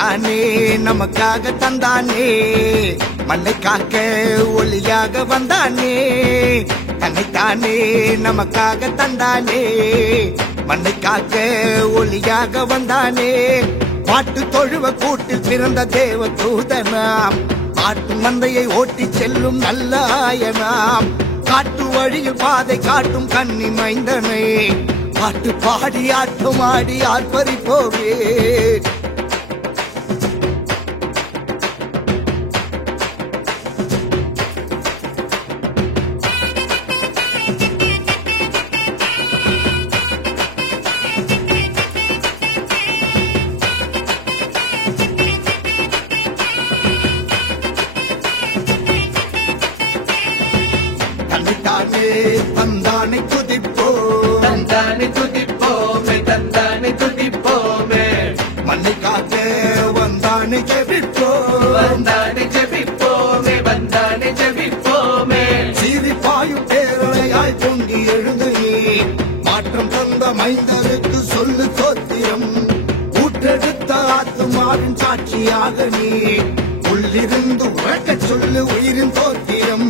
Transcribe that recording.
தன்னைத்தானே நமக்காக தந்தானே, மண்ணை காக்க ஒளியாக வந்தானே. தன்னைத்தானே நமக்காக தந்தானே, மண்ணை காக்க ஒளியாக வந்தானே. பாட்டு தொழுவ கூட்டில் பிறந்த தேவ தூதனாம், காட்டு மந்தையை ஓட்டி செல்லும் நல்ல ஆயனாம். காட்டு வழியில் பாதை காட்டும் கன்னி மைந்தனை, பாட்டு பாடி ஆட்டம் ஆடி ஆர்ப்பரிப்போவே. தன்னைத்தானே தந்தானை துதிப்போம், தந்தானை துதிப்போமே, தந்தானை துதிப்போமே. மண்ணை காக்க வந்தானை ஜெபிப்போம், வந்தானை ஜெபிப்போமே, வந்தானை ஜெபிப்போமே. சீரிப்பாயும் பேரலையாய் பொங்கி எழுந்து நீ, மாற்றம் தந்த மைந்தருக்கு சொல்லு தோத்திரம். ஊற்றெடுத்த ஆத்துமாவின் சாட்சியாக நீ, உள்ளிருந்து உறக்கச் சொல்லு உயிரின் தோத்திரம்.